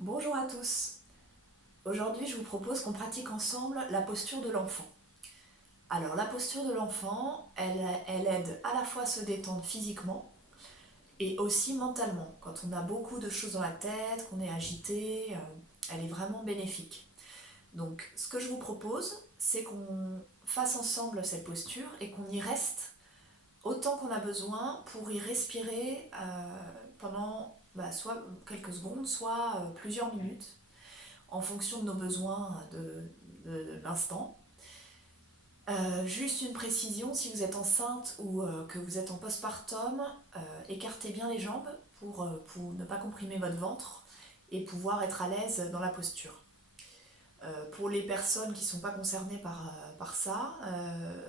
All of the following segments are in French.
Bonjour à tous. Aujourd'hui, je vous propose qu'on pratique ensemble la posture de l'enfant. Alors, la posture de l'enfant, elle aide à la fois à se détendre physiquement et aussi mentalement. Quand on a beaucoup de choses dans la tête, qu'on est agité, elle est vraiment bénéfique. Donc, ce que je vous propose, c'est qu'on fasse ensemble cette posture et qu'on y reste autant qu'on a besoin pour y respirer pendant soit quelques secondes, soit plusieurs minutes en fonction de nos besoins de l'instant. Juste une précision, si vous êtes enceinte ou que vous êtes en postpartum, écartez bien les jambes pour ne pas comprimer votre ventre et pouvoir être à l'aise dans la posture. Pour les personnes qui ne sont pas concernées par ça,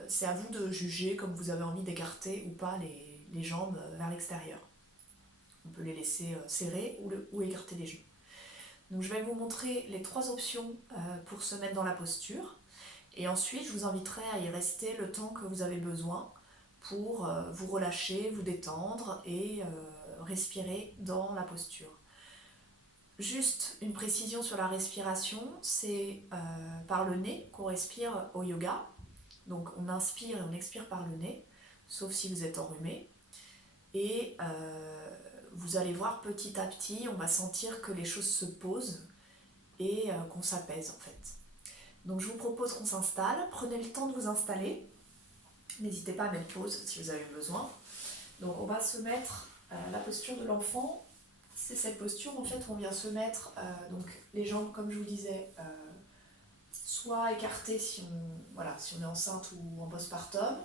c'est à vous de juger comme vous avez envie d'écarter ou pas les jambes vers l'extérieur. On peut les laisser serrées ou écarter les genoux. Donc je vais vous montrer les trois options pour se mettre dans la posture. Et ensuite, je vous inviterai à y rester le temps que vous avez besoin pour vous relâcher, vous détendre et respirer dans la posture. Juste une précision sur la respiration, c'est par le nez qu'on respire au yoga. Donc on inspire et on expire par le nez, sauf si vous êtes enrhumé. Et vous allez voir petit à petit, on va sentir que les choses se posent et qu'on s'apaise en fait. Donc je vous propose qu'on s'installe, prenez le temps de vous installer, n'hésitez pas à mettre pause si vous avez besoin. Donc on va se mettre la posture de l'enfant, c'est cette posture en fait où on vient se mettre donc les jambes comme je vous disais soit écartées si on est enceinte ou en postpartum,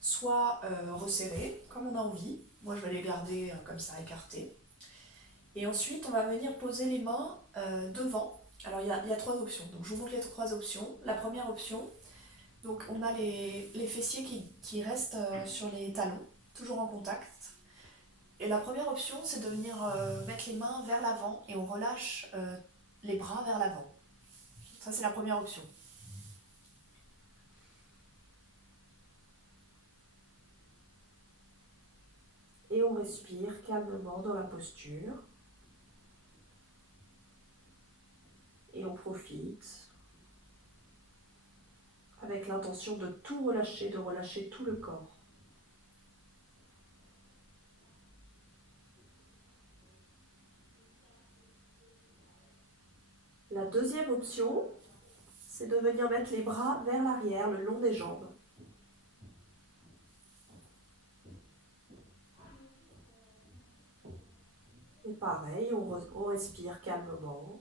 soit resserrées comme on a envie. Moi je vais les garder comme ça écartées. Et ensuite on va venir poser les mains devant. Alors il y a trois options, donc je vous montre les trois options. La première option, donc on a les fessiers qui restent sur les talons, toujours en contact. Et la première option, c'est de venir mettre les mains vers l'avant et on relâche les bras vers l'avant. Ça, c'est la première option. Et on respire calmement dans la posture. Et on profite avec l'intention de tout relâcher, de relâcher tout le corps. La deuxième option, c'est de venir mettre les bras vers l'arrière, le long des jambes. Et pareil, on respire calmement.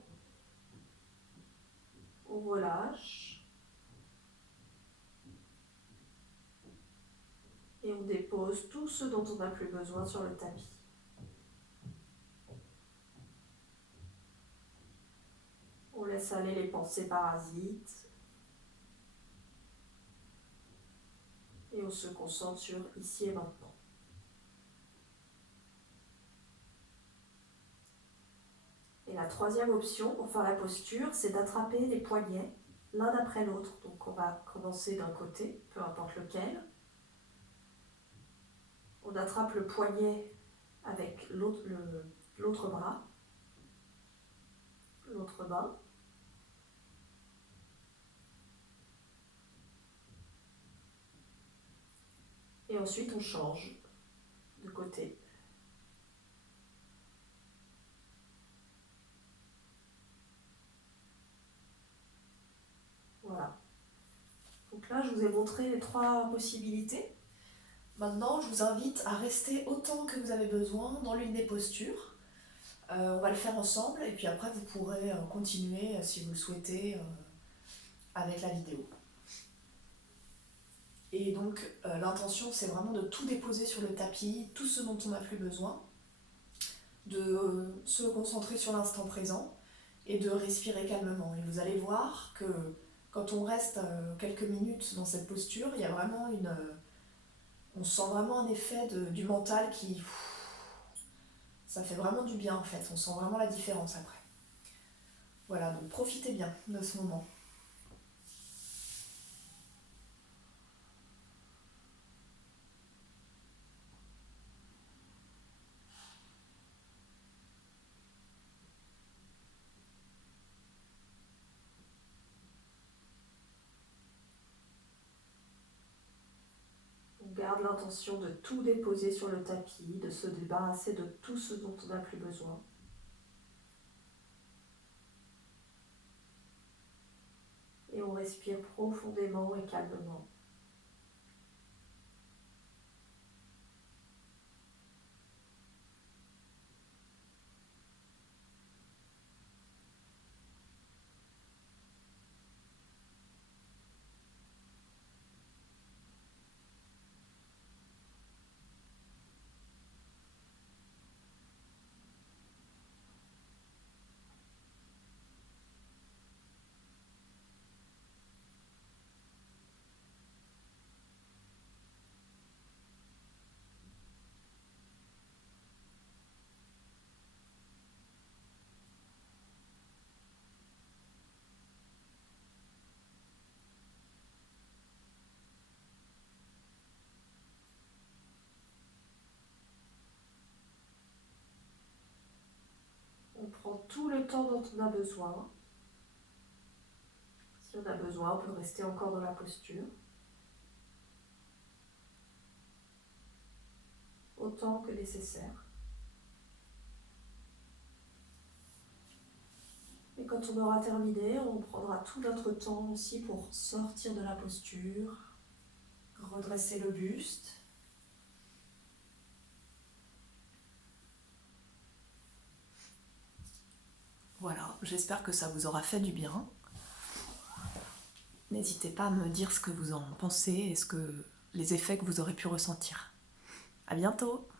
On relâche. Et on dépose tout ce dont on n'a plus besoin sur le tapis. On laisse aller les pensées parasites. Et on se concentre sur ici et maintenant. Et la troisième option pour faire la posture, c'est d'attraper les poignets l'un après l'autre. Donc on va commencer d'un côté, peu importe lequel. On attrape le poignet avec l'autre bras, l'autre main. Et ensuite on change de côté. Voilà. Donc là, je vous ai montré les trois possibilités. Maintenant, je vous invite à rester autant que vous avez besoin dans l'une des postures. On va le faire ensemble et puis après, vous pourrez continuer si vous le souhaitez avec la vidéo. Et donc, l'intention, c'est vraiment de tout déposer sur le tapis, tout ce dont on n'a plus besoin, de se concentrer sur l'instant présent et de respirer calmement. Et vous allez voir que quand on reste quelques minutes dans cette posture, il y a vraiment on sent vraiment un effet du mental qui... Ça fait vraiment du bien en fait, on sent vraiment la différence après. Voilà, donc profitez bien de ce moment. garde l'intention de tout déposer sur le tapis, de se débarrasser de tout ce dont on n'a plus besoin. Et on respire profondément et calmement. On prend tout le temps dont on a besoin. Si on a besoin, on peut rester encore dans la posture. Autant que nécessaire. Et quand on aura terminé, on prendra tout notre temps aussi pour sortir de la posture, redresser le buste. Voilà, j'espère que ça vous aura fait du bien. N'hésitez pas à me dire ce que vous en pensez et les effets que vous aurez pu ressentir. À bientôt!